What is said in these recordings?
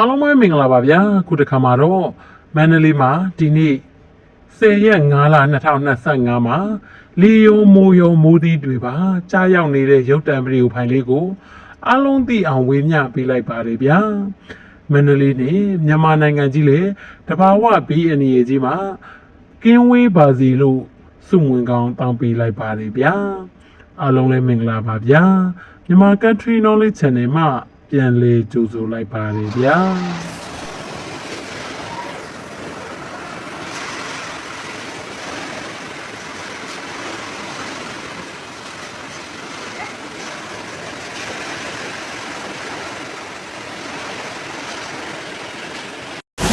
အားလုံးပဲမင်္ဂလာပါဗျာခုတစ်ခါမှာတော့မန္တလေးမှာဒီနေ့10ရက်5လ2025မှာလီယိုမိုယိုမိုးသီးတွေပါကြားရောက်နေတဲ့ရုပ်တံဗီဒီယိုဖိုင်လေးကိုအားလုံးသိအောင်ဝေမျှပေးလိုက်ပါတယ်ဗျာမန္တလေးနဲ့မြန်မာနိုင်ငံကြီးလေတဘာဝဘီအနေကြီးမှာကင်းဝေးပါစီလို့စုမဝင်ကောင်းတောင်းပေးလိုက်ပါတယ်ဗျာအားလုံးလည်းမင်္ဂလာပါဗျာမြန်မာ Country Knowledge Channel မှာ ပြန်လေကြိုဆိုလိုက်ပါတယ်ဗျာ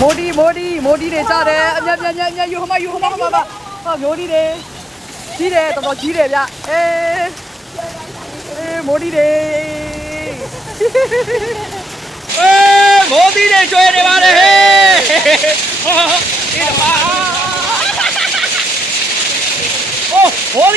မိုဒီမိုဒီမိုဒီတွေစတယ်အမြတ်မြတ်မြတ်မြတ်ယူဟမယူဟမဟမပါဟာမိုဒီတွေကြီးတယ်တော်တော်ကြီးတယ်ဗျအေးအေးမိုဒီတွေ အေးမိုဒီတွေကျွေးနေပါလေဟေးဒီပါအိုးမို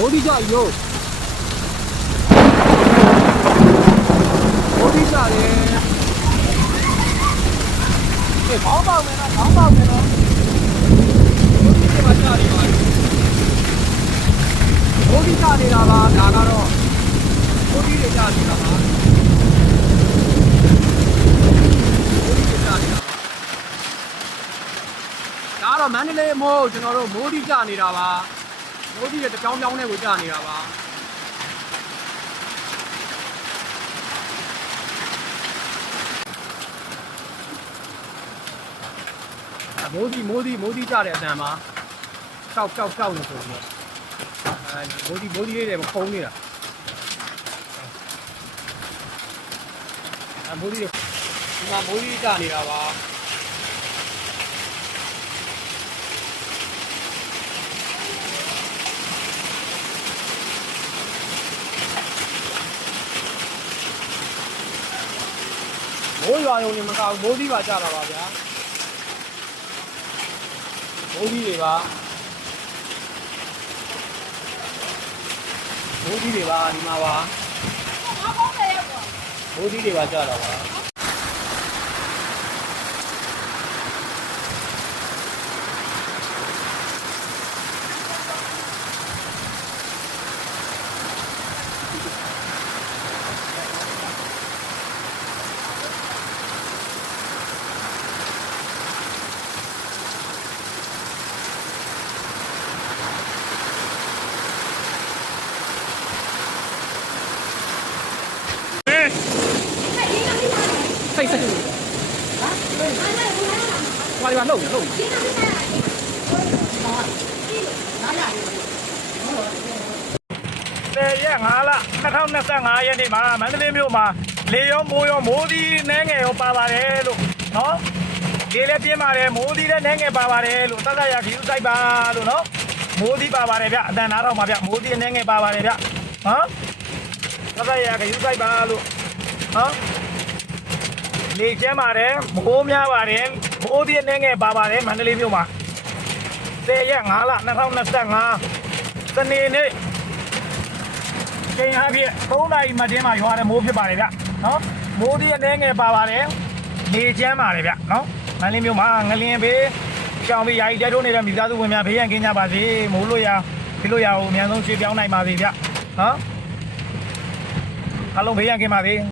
မဟုတ်ပါဘူးမိုဒီကြရောမိုဒီကြတယ်ဒီဘောင်းပေါက်မယ်နော်ဘောင်းပေါက်မယ်နော်ဒီမှာကြနေပါမိုဒီကြနေတာပါဒါကတော့မိုဒီတွေကြနေတာပါမိုဒီတွေကြနေတာပါဒါကတော့မန္တလေးမို့ကျွန်တော်တို့မိုဒီကြနေတာပါ မိုးကြီးရဲ့တကြောင်ကြောင်နဲ့ကိုကြာနေတာပါမိုးကြီးမိုးကြီးမိုးကြီးကြတဲ့အတန်မှာကောက်ကောက်ကောက်နေဆိုပြီးအဲမိုးကြီးမိုးကြီးလေးတွေမခုံးနေတာအဲမိုးကြီးဒီမှာမိုးကြီးကြနေတာပါ မိုးရွာရုံနဲ့မကဘူးမိုးသီးပါကြတာပါဗျာမိုးသီးတွေပါမိုးသီးတွေပါဒီမှာပါမိုးသီးတွေပါကြတာပါ စိတ်စိတ်ဟာဒီမှာလုံးလုံး10ရက်5လ2025ရက်နေ့မှာမန္တလေးမြို့မှာလေရောမိုးရောမိုးသီးနှဲငယ်ရောပါပါတယ်လို့နော်လေလည်းပြင်းပါတယ်မိုးသီးလည်းနှဲငယ်ပါပါတယ်လို့သက်သက်ရခီးဥဆိုင်ပါလို့နော်မိုးသီးပါပါတယ်ဗျအတန်နာတော့မှာဗျမိုးသီးနှဲငယ်ပါပါတယ်ဗျနော်သက်သက်ရခီးဥဆိုင်ပါလို့ နော်လေကျမ်းပါတယ်မိုးများပါတယ်မိုးသီးနှဲငယ်ပါပါတယ်မန္တလေးမြို့မှာ10ရက်5လ2025စနေနေ့ချိန်အားဖြင့်3နာရီမှတင်းမှာရွာတဲ့မိုးဖြစ်ပါတယ်ဗျနော်မိုးဒီအနေငယ်ပါပါတယ်နေချမ်းပါတယ်ဗျနော်မန္တလေးမြို့မှာငလျင်ဘေးရှောင်းပြီးယာယီတဲထိုးနေတဲ့မိသားစုဝင်များဘေးရန်ကင်းကြပါစေမိုးလို့ရဒီလိုရအောင်အများဆုံးရွှေ့ပြောင်းနိုင်ပါစေဗျနော်အားလုံးဘေးရန်ကင်းပါစေ